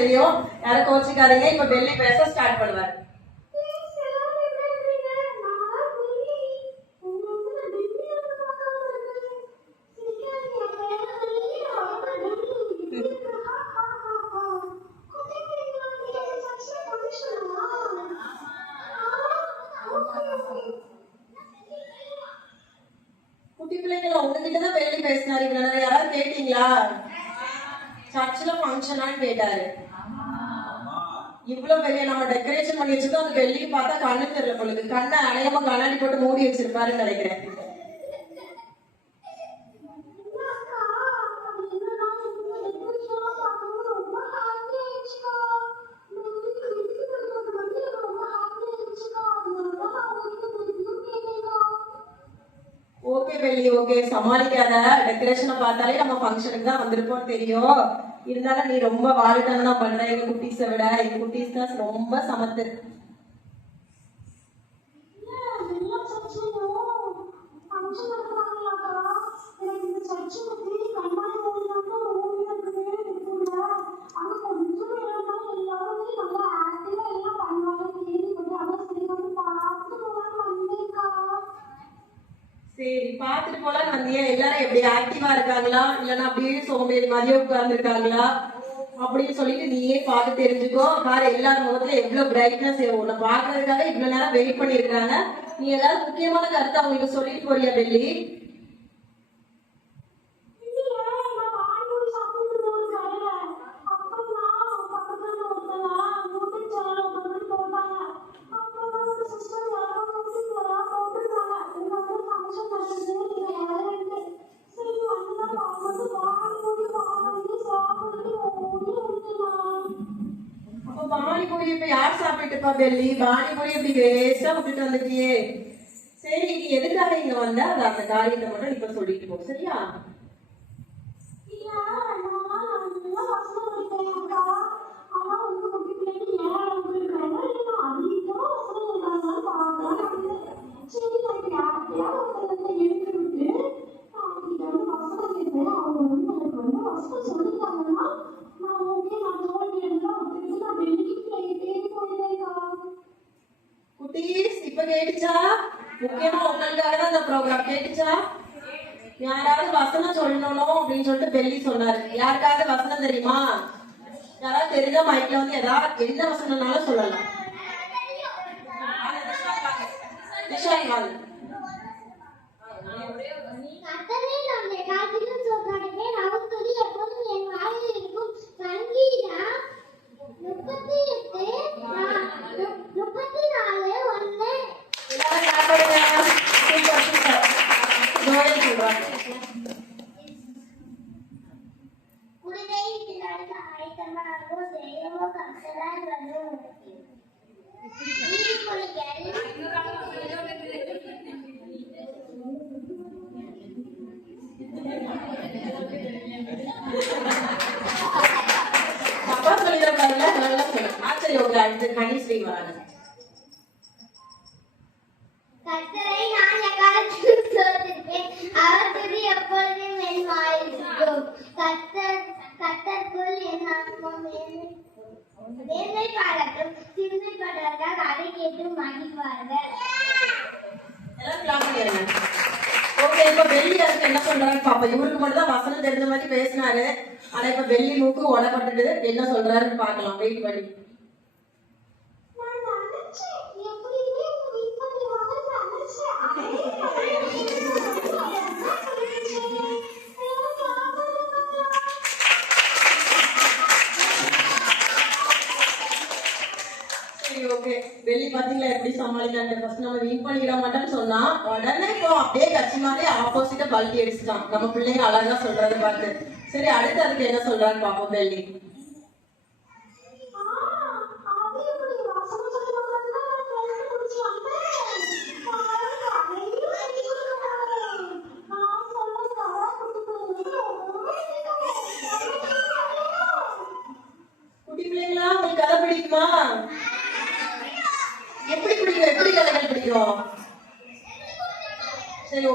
தெரியும். யாரும் கோச்சிக்காதீங்க. இப்ப பெல்லி பேச ஸ்டார்ட் பண்ணுவாரு. குட்டி பிள்ளைங்கள உங்ககிட்ட தான் பெல்லி பேசினாரு. இவ்வளவு யாராவது கேட்டீங்களா? சர்ச்சில் ஃபங்க்ஷனான்னு கேட்டாரு. இவ்வளவு பெரிய நம்ம டெக்கரேஷன் பண்ணி வச்சிருக்கோம் அந்த பெல்லிக்கு பார்த்தா கண்ணு தெரியல பொழுது கண்ணை அணையமா கண்ணாடி போட்டு மூடி வச்சிருப்பாருன்னு நினைக்கிறேன். ஓகே வெள்ளி ஓகே. சமாளிக்காத டெக்கரேஷனை பார்த்தாலே நம்ம ஃபங்க்ஷனுக்கு தான் வந்திருப்போம் தெரியும். இருந்தாலும் நீ ரொம்ப வாலிட்டனா பண்ற எங்க குட்டீஸை விட எங்க குட்டீஸ் தான் ரொம்ப சமத்து. சரி பார்த்துட்டு போலாம் வந்தியா எல்லாரும் எப்படி ஆக்டிவா இருக்காங்களா? இல்லைன்னா அப்படியே சோம்பேறி மாதிரியே உட்கார்ந்து இருக்காங்களா அப்படின்னு சொல்லிட்டு நீயே பார்த்து தெரிஞ்சுக்கோ. பாரு எல்லார் முகத்துல எவ்வளவு பிரைட்னஸ் உன்னை பாக்குறதுக்காக இவ்வளவு நேரம் வெயிட் பண்ணிருக்காங்க நீ எல்லாரும் முக்கியமான கருத்தை அவங்களுக்கு சொல்லிட்டு போறியா டெல்லி பானிபூரி இப்ப யார் சாப்பிட்டுப்பா டெல்லி பானிபூரி இப்படி வேஸ்டா விட்டுட்டு வந்துட்டியே. சரி நீ எதுக்காக இங்க வந்த? அது அந்த காரியத்தை மட்டும் இப்ப சொல்லிட்டு போ. சரியா? முக்கியமா உங்களுக்காக தான் இந்த ப்ரோக்ராம் கேட்டுச்சா? யாராவது வசனம் சொல்லணும் அப்படின்னு சொல்லிட்டு பெல்லி சொன்னாரு. யாருக்காவது வசனம் தெரியுமா? யாராவது தெரிஞ்ச மைக்ல வந்து ஏதாவது என்ன வசனம்னாலும் சொல்லலாம். விஷால் வாங்க கர்த்தரே நம்மை காட்டிலும் சொல்றானே நமக்கு எப்போதும் என் வாயில் இருக்கும் சங்கீதம் முப்பத்தி எட்டு நா- மு- முப்பத்தி நாலு ஒன்று எல்லாரும் clap பண்ணுங்க. Super, super. ஜோயல் சொல்றாங்க. குடிதையில் நடக்க ஆயத்தமாகவோ அப்பா கர்த்தரால் வரும் நல்லா சொல்லுங்க ஆச்சரிய யோகா, அடுத்து கனிஸ்ரீ வராங்க. மகிழ்வார்கள். Okay, இப்ப அதுக்கு என்ன சொல்றாருன்னு பாப்போம். இவருக்கு மட்டும் தான் வசனம் தெரிஞ்ச மாதிரி பேசினாரு ஆனா இப்ப பெல்லி மூக்கு உடப்பட்டுட்டு என்ன சொல்றாருன்னு பார்க்கலாம் வெயிட் பண்ணி ஓகே. வெள்ளி பாத்தீங்களா? எப்படி சமாளிக்கலாம்? ஃபர்ஸ்ட் நம்ம வின் பண்ணிட மாட்டோம்னு சொன்னா உடனே இப்போ அப்படியே கட்சி மாதிரி ஆப்போசிட்டா பல்ட்டி அடிச்சுட்டான். நம்ம பிள்ளைங்க அழகா சொல்றது பார்த்து. சரி அடுத்து அதுக்கு என்ன சொல்றான்னு பாப்போம் வெள்ளி குட்டி பிள்ளைங்களா உங்களுக்கு கதை பிடிக்குமா எப்படி பிடிக்கும் எப்படி கதைகள் பிடிக்கும் சரி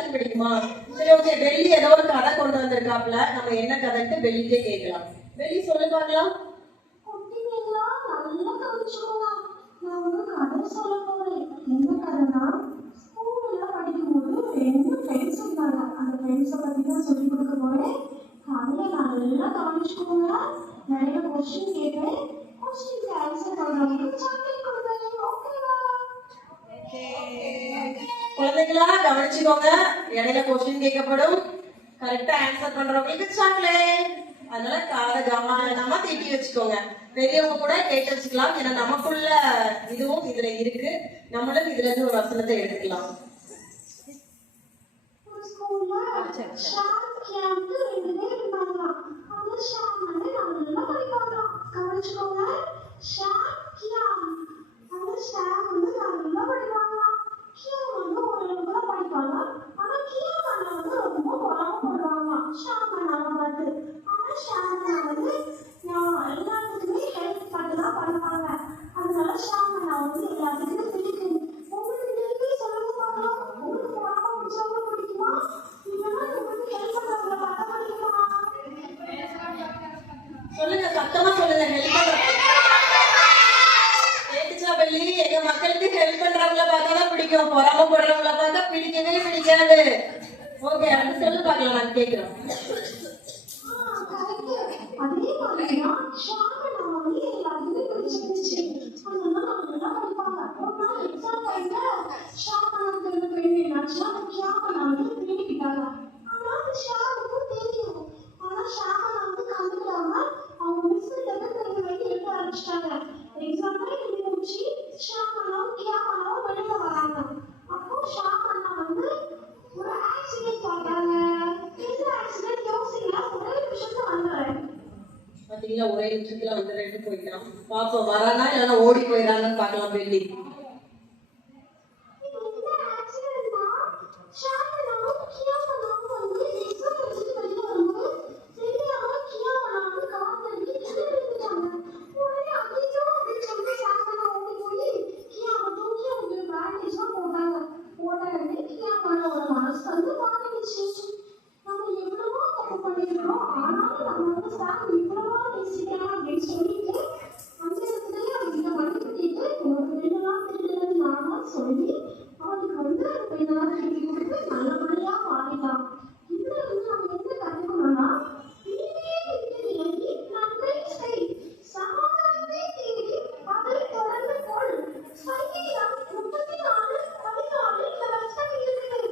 ஓகே எல்லாத்துக்கும் பிடிக்குமா சரி ஓகே வெள்ளி ஏதோ ஒரு கதை கொண்டு வந்திருக்காப்ல நம்ம என்ன கதைன்ட்டு வெள்ளிக்கே கேட்கலாம். வெள்ளி சொல்லு பார்க்கலாம். நிறைய கொஸ்டின் கேட்பேன் கொஸ்டின்க்கு ஆன்சர் பண்றவங்களுக்கு சாக்லேட் கொடுப்பேன் ஓகேவா? குழந்தைங்களா கவனிச்சுக்கோங்க. இடையில கொஸ்டின் கேட்கப்படும். கரெக்டா ஆன்சர் பண்றவங்களுக்கு சாக்லேட் அதனால காதை கவனமா தீட்டி வச்சுக்கோங்க. பெரியவங்க கூட கேட்டு வச்சுக்கலாம். ஏன்னா நமக்குள்ள இதுவும் இதுல இருக்கு. நம்மளும் இதுல இருந்து ஒரு வசனத்தை எடுத்துக்கலாம். கவனிச்சுக்கோங்க ஷாம் கியாம் அந்த ஷாம் வந்து நல்லா படிப்பாங்களாம். Sure, no. பிடிக்காது ஓகே அடுத்து சொல்லு பார்க்கலாம் நான் கேட்கிறோம் ஆ, correct. அதே மாதிரிதான் ஷாம நான் வந்து எல்லாருக்குமே பிடிச்சிருந்துச்சு. அதனால அவங்க நல்லா படிப்பாங்க. ஒரு நாள் என்னாச்சுன்னா, வந்து ஆனா அந்த தெரியும். ஆனா வந்து கண்டுக்காம அவங்க கிட்ட ஆரம்பிச்சிட்டாங்க. வெளியில வராங்க. அப்போ ஷாமனா வந்து ஒரு ஆக்சிடென்ட் பார்த்தாங்க இந்த ஆக்சிடென்ட் யோசிக்கல ஒரே நிமிஷத்துல வந்துடுறேன் பாத்தீங்களா ஒரே நிமிஷத்துல வந்து ரெண்டு போயிட்டான் பாப்போம் வரானா இல்லைன்னா ஓடி போயிடான்னு பாக்கலாம் பெல்லி இது என்ன ஆக்சிடென்ட்னா ஷாமனாவும் கியாமனாவும் வந்து எக்ஸாம் வச்சுட்டு வெளியில வரும்போது தெரியாம கியாமனா வந்து காத்தடிக்கு கீழே விழுந்துட்டாங்க உடனே ஐயோ அப்படின்னு சொல்லி ஷாமனா ஓடி போய் கியாம தூக்கி அவங்க பேண்டேஜ்லாம் போட்டாங்க உடனே கியாமனாவோட மனசு வந்து மாறிடுச்சு நம்ம எவ்வளவோ தப்பு பண்ணிருக்கோம் ஆனாலும் நம்ம வந்து சார் இவ்வளவா நேசிக்கலாம் அப்படின்னு சொல்லிட்டு அந்த இடத்துலயே அவங்க மன்னிப்பு கேட்டு ஒரு ரெண்டு நாள் திருடுறது நானா சொல்லி அவனுக்கு வந்து அந்த பெண்ணெல்லாம் திருப்பி கொடுத்து நல்லபடியா மாறிட்டான் இதுல இருந்து நம்ம என்ன கத்துக்கணும்னா தீமையை விட்டு விலகி நன்மை செய் சமாதானத்தை தேடி அதை தொடர்ந்து கொள் சங்கீதம் முப்பத்தி நாலு பதினாலு இந்த வருஷம் இருக்குது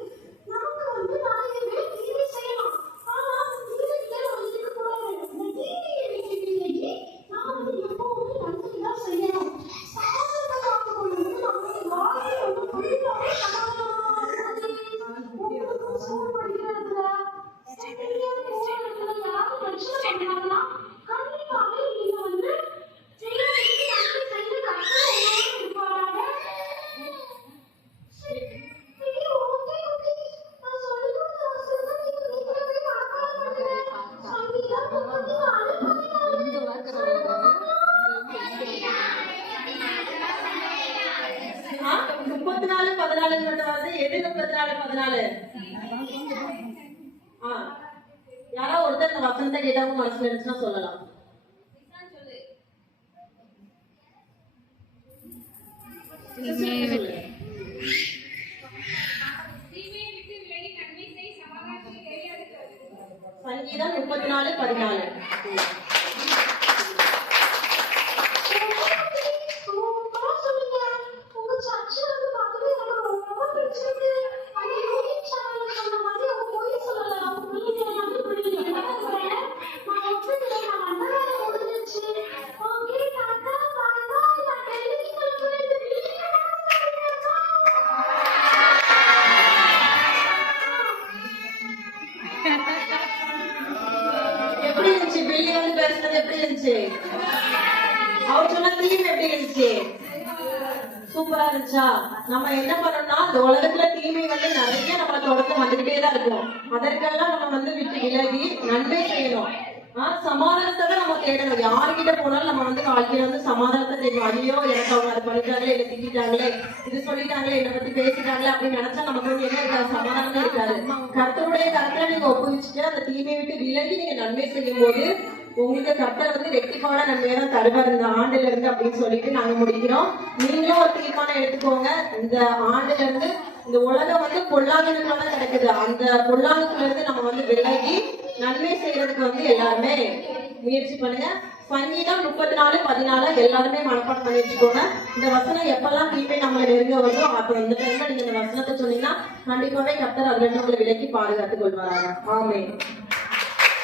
நமக்கு வந்து நிறைய பேர் தீமை செய்யலாம் ஆனா அந்த தீமையில நம்ம இருக்கக்கூடாது இந்த தீமையை விட்டு விலகி நாம வந்து எப்பவுமே நன்மை தான் செய்யணும் சமாதானத்தை காத்துக்கொள்வது நம்முடைய வாழ்வில் வந்து குறிப்பாக சமாதானமாக உங்களுக்கு ஸ்கூல் படிக்கிற இடத்துல சரியான போற இடத்துல யாரும் பிரச்சனை பண்றாங்கன்னா கண்டிப்பாக நீங்க வந்து செய்யறதுக்கு நன்மை செய்ய கற்று உங்களோட இருப்பாராக சரி, சரி, ஓகே, ஓகே. நான் சொல்லிக் கொடுத்த வசனத்தை நீங்க வீட்டுல போய் மறக்காம பண்ணுங்க. சங்கீதம் முப்பத்தி நாலு, பதினாலு. ஆ, முப்பத்தி நாலு பதினாலு மட்டும் வருது. எது முப்பத்தி நாலு பதினாலு. ஆ. யாரோ ஒருத்தர் இந்த வசனத்தை கேட்டவங்க மனசுல இருந்துச்சுன்னா சொல்லலாம். சொல்லு. சங்கீதம் முப்பத்தி நாலு பதினாலு. பேசுனது எப்படி இருந்துச்சு? அவர் சொன்ன தீம் எப்படி இருந்துச்சு? சூப்பரா இருந்துச்சா? நம்ம என்ன பண்ணோம்னா இந்த உலகத்துல தீமை வந்து நிறைய நம்மளை தொடர்ந்து வந்துகிட்டே தான் இருக்கும். அதற்கெல்லாம் நம்ம வந்து விட்டு விலகி நன்மை செய்யணும். சமாதானத்தை தான் நம்ம தேடணும். யாருக்கிட்ட போனாலும் நம்ம வந்து வாழ்க்கையில வந்து சமாதானத்தை தேடணும். ஐயோ எனக்கு அவங்க அது பண்ணிட்டாங்களே என்ன திட்டாங்களே இது சொல்லிட்டாங்களே என்னை பத்தி பேசிட்டாங்களே அப்படின்னு நினைச்சா நமக்கு வந்து என்ன இருக்காது? சமாதானமே இருக்காது. கர்த்தருடைய கருத்துல நீங்க ஒப்புவிச்சுட்டு அந்த தீமையை விட்டு விலகி நீங்க நன்மை செய்யும் போது உங்களுக்கு கர்த்தர் வந்து ரெட்டிப்பான நன்மையை தான் தருவார் இந்த ஆண்டுல இருந்து அப்படின்னு சொல்லிட்டு நாங்க முடிக்கிறோம். நீங்களும் ஒரு தீர்மானம் எடுத்துக்கோங்க. இந்த ஆண்டுல இருந்து இந்த உலகம் வந்து பொல்லாதவர்களால தான் கிடக்குது அந்த பொல்லாதத்துல இருந்து நம்ம வந்து விலகி நன்மை செய்யறதுக்கு வந்து எல்லாருமே முயற்சி பண்ணுங்க. சங்கீதம் முப்பத்தி நாலு பதினாலு எல்லாருமே மனப்பாடம் பண்ணி வச்சுக்கோங்க. இந்த வசனம் எப்பெல்லாம் தீமை நம்மளை நெருங்க வருதோ அப்ப இந்த டைம்ல நீங்க இந்த வசனத்தை சொன்னீங்கன்னா கண்டிப்பாவே கத்தர் அதுல இருந்து உங்களை விலக்கி பாதுகாத்துக் கொள்வாராங்க ஆமே